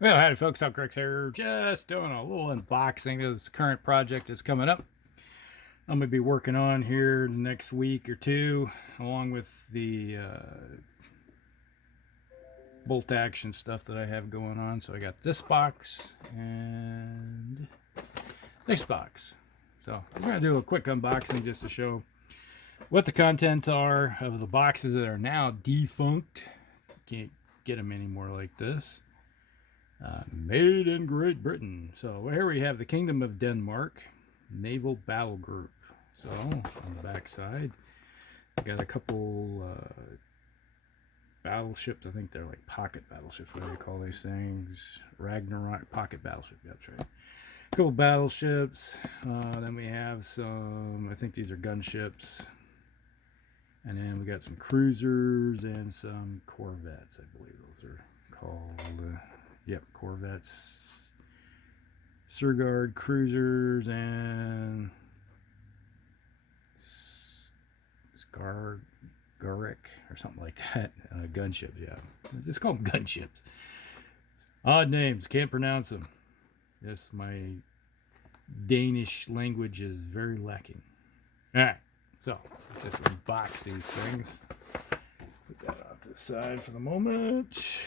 Well, howdy folks, How Cricks here. Just doing a little unboxing of this current project that's coming up. I'm going to be working on here next week or two, along with the bolt action stuff that I have going on. So I got this box and this box. So we're going to do a quick unboxing just to show what the contents are of the boxes that are now defunct. Can't get them anymore like this. Made in Great Britain. So here we have the Kingdom of Denmark Naval Battle Group. So on the back side, I got a couple battleships. I think they're like pocket battleships. What do they call these things? Ragnarok pocket battleship. That's right. A couple battleships. Then we have some. I think these are gunships. And then we got some cruisers and some corvettes. I believe those are called. Yep, corvettes, Surguard cruisers, and Garrick or something like that. Gunships, yeah. Just call them gunships. Odd names, can't pronounce them. Yes, my Danish language is very lacking. All right, so just unbox these things. Put that off to the side for the moment.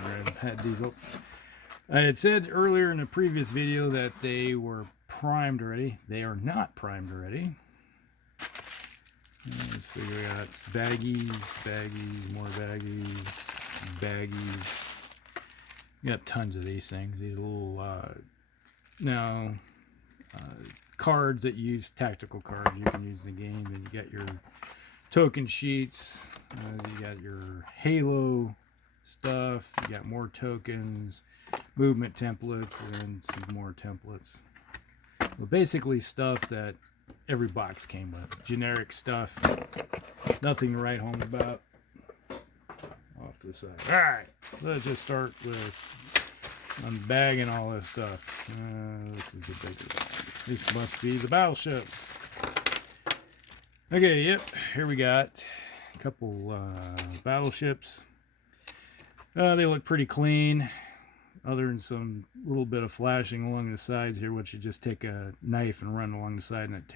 I've had these open. I had said earlier in a previous video that they were primed already. They are not primed already. Let's see, we got baggies, more baggies. You got tons of these things. These little cards that use tactical cards you can use in the game. And you got your token sheets. You got your Halo stuff, you got more tokens, movement templates, and some more templates. So basically stuff that every box came with. Generic stuff, nothing to write home about. Off to the side. Alright, let's just start with unbagging all this stuff. This is the bigger bag. This must be the battleships. Okay, yep, here we got a couple battleships. They look pretty clean, other than some little bit of flashing along the sides here, which you just take a knife and run along the side and it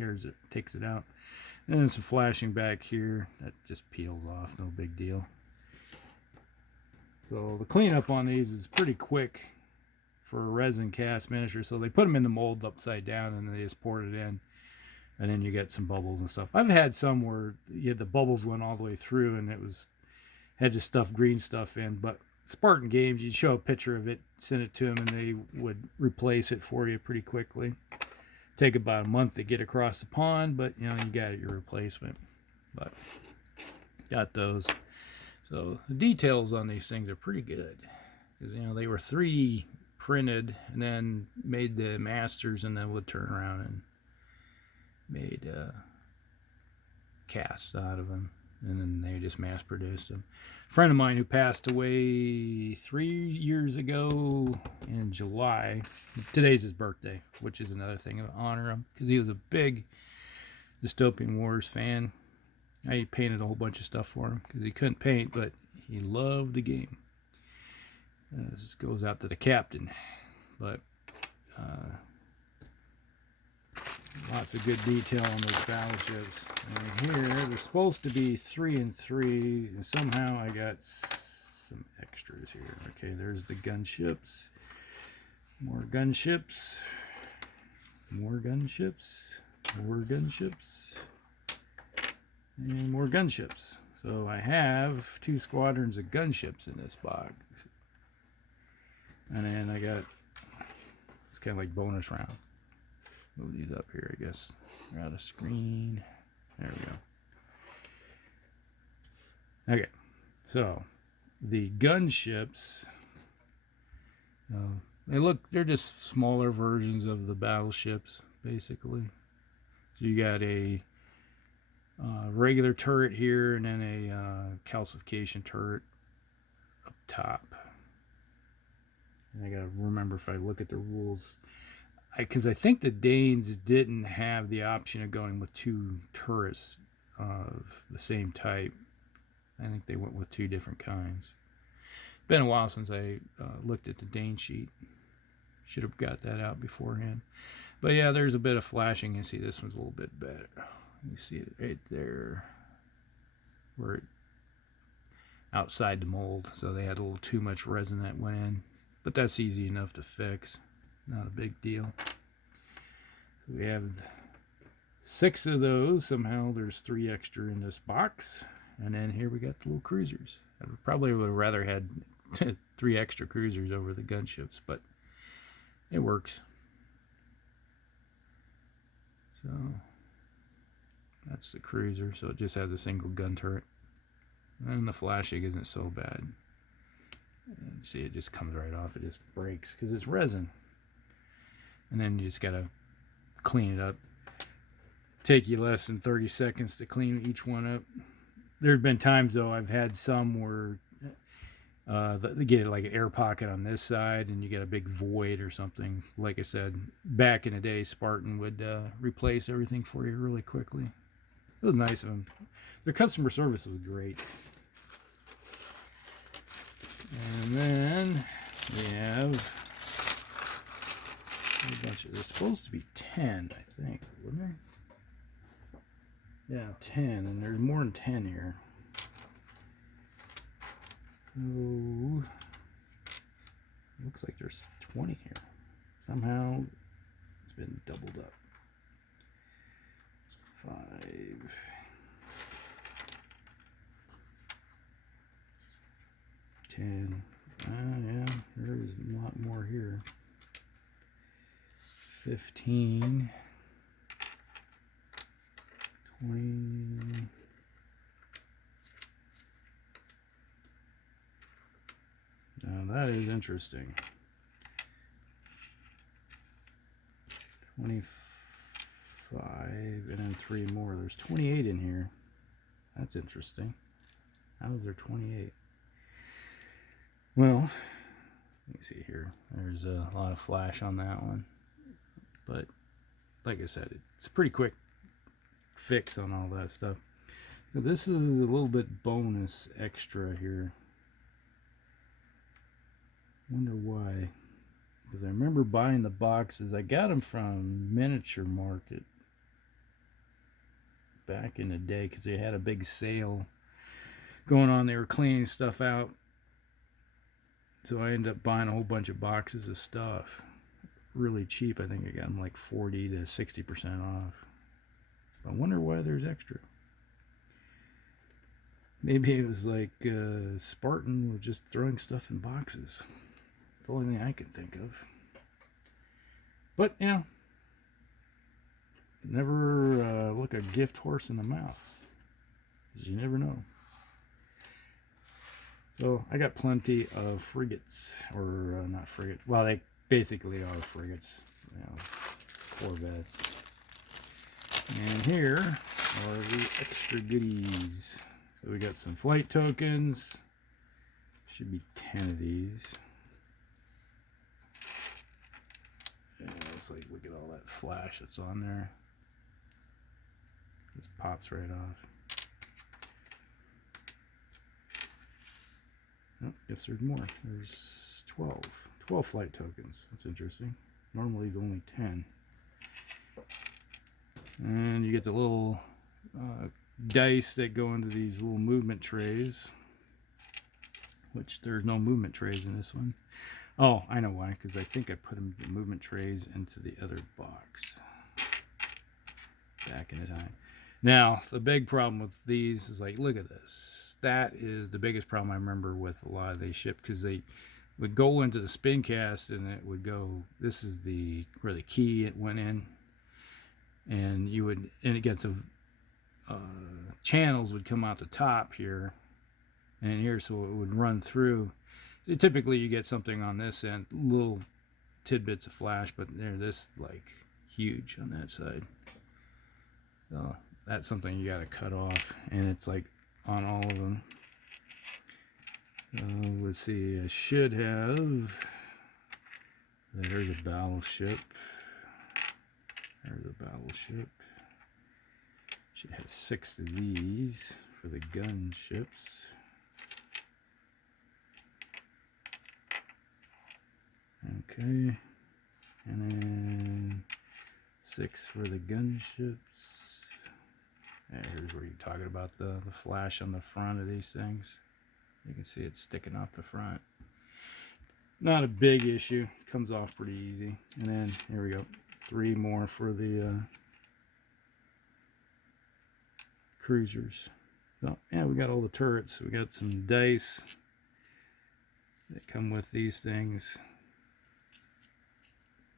takes it out. And then some flashing back here that just peels off, no big deal. So the cleanup on these is pretty quick for a resin cast miniature. So they put them in the mold upside down and they just poured it in. And then you get some bubbles and stuff. I've had some where the bubbles went all the way through and had to stuff green stuff in, but Spartan Games, you'd show a picture of it, send it to them, and they would replace it for you pretty quickly. Take about a month to get across the pond, but you got your replacement. But got those. So the details on these things are pretty good, because they were 3D printed and then made the masters, and then would turn around and made casts out of them. And then they just mass produced them. A friend of mine who passed away 3 years ago in July. Today's his birthday, which is another thing to honor him, because he was a big Dystopian Wars fan. I painted a whole bunch of stuff for him because he couldn't paint, but he loved the game. This goes out to the captain. But lots of good detail on those battleships. And here, they're supposed to be 3 and 3, and somehow I got some extras here. Okay, there's the gunships. More gunships. More gunships. More gunships. And more gunships. So I have 2 squadrons of gunships in this box. And then I got, it's kind of like bonus round. Move these up here, I guess. They're out of screen. There we go. Okay, so the gunships, they're just smaller versions of the battleships, basically. So you got a regular turret here, and then a calcification turret up top. And I gotta remember, if I look at the rules, because I think the Danes didn't have the option of going with 2 turrets of the same type. I think they went with 2 different kinds. Been a while since I looked at the Dane sheet. Should have got that out beforehand. But yeah, there's a bit of flashing. You see this one's a little bit better. You see it right there, where it, outside the mold. So they had a little too much resin that went in. But that's easy enough to fix. Not a big deal. So we have 6 of those. Somehow there's 3 extra in this box. And then here we got the little cruisers. I probably would have rather had 3 extra cruisers over the gunships, but it works. So that's the cruiser. So it just has a single gun turret. And the flashing isn't so bad. And see, it just comes right off. It just breaks because it's resin. And then you just gotta clean it up. Take you less than 30 seconds to clean each one up. There's been times though I've had some where they get like an air pocket on this side and you get a big void or something. Like I said, back in the day, Spartan would replace everything for you really quickly. It was nice of them. Their customer service was great. And then we have a bunch of, there's supposed to be 10, I think, wasn't there? Yeah, 10, and there's more than 10 here. So, looks like there's 20 here. Somehow, it's been doubled up. 5. $10. Yeah, there is a lot more here. 15. 20. Now that is interesting. 25 and then 3 more. There's 28 in here. That's interesting. How is there 28? Well, let me see here. There's a lot of flash on that one. But like I said, it's pretty quick fix on all that stuff. So this is a little bit bonus extra here. Wonder why. Because I remember buying the boxes. I got them from Miniature Market back in the day because they had a big sale going on. They were cleaning stuff out. So I ended up buying a whole bunch of boxes of stuff. Really cheap. I think I got them like 40 to 60% off. I wonder why there's extra. Maybe it was like Spartan was just throwing stuff in boxes. It's the only thing I can think of. But yeah, never look a gift horse in the mouth, because you never know. So I got plenty of frigates, or not frigates. Well, they basically are frigates, you know, corvettes. And here are the extra goodies. So we got some flight tokens. Should be 10 of these. Yeah, it's like, look at all that flash that's on there. Just pops right off. Oh, guess there's more. There's 12. 12 flight tokens. That's interesting. Normally there's only 10. And you get the little dice that go into these little movement trays. Which there's no movement trays in this one. Oh, I know why. Because I think I put the movement trays into the other box back in the time. Now, the big problem with these is like, look at this. That is the biggest problem I remember with a lot of these ships, because they would go into the spin cast and it would go, this is the where the key it went in, and you would, and it gets some channels would come out the top here and here, so it would run through. Typically you get something on this end, little tidbits of flash, but they're this like huge on that side. So that's something you got to cut off, and it's like on all of them. Let's see, I should have, there's a battleship. There's a battleship. Should have 6 of these for the gun ships. Okay. And then 6 for the gunships. And here's where you're talking about the flash on the front of these things. You can see it sticking off the front. Not a big issue. Comes off pretty easy. And then, here we go. 3 more for the cruisers. So, yeah, we got all the turrets. We got some dice that come with these things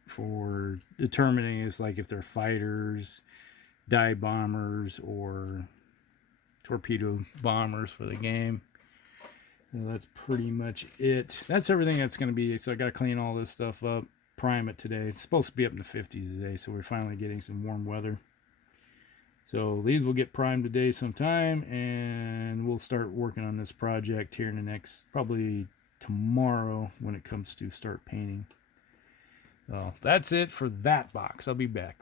for determining is like if they're fighters, dive bombers, or torpedo bombers for the game. So that's pretty much it. That's everything that's going to be. So I got to clean all this stuff up, prime it today. It's supposed to be up in the 50s today, so we're finally getting some warm weather. So these will get primed today sometime, and we'll start working on this project here in the next, probably tomorrow when it comes to start painting. So that's it for that box. I'll be back.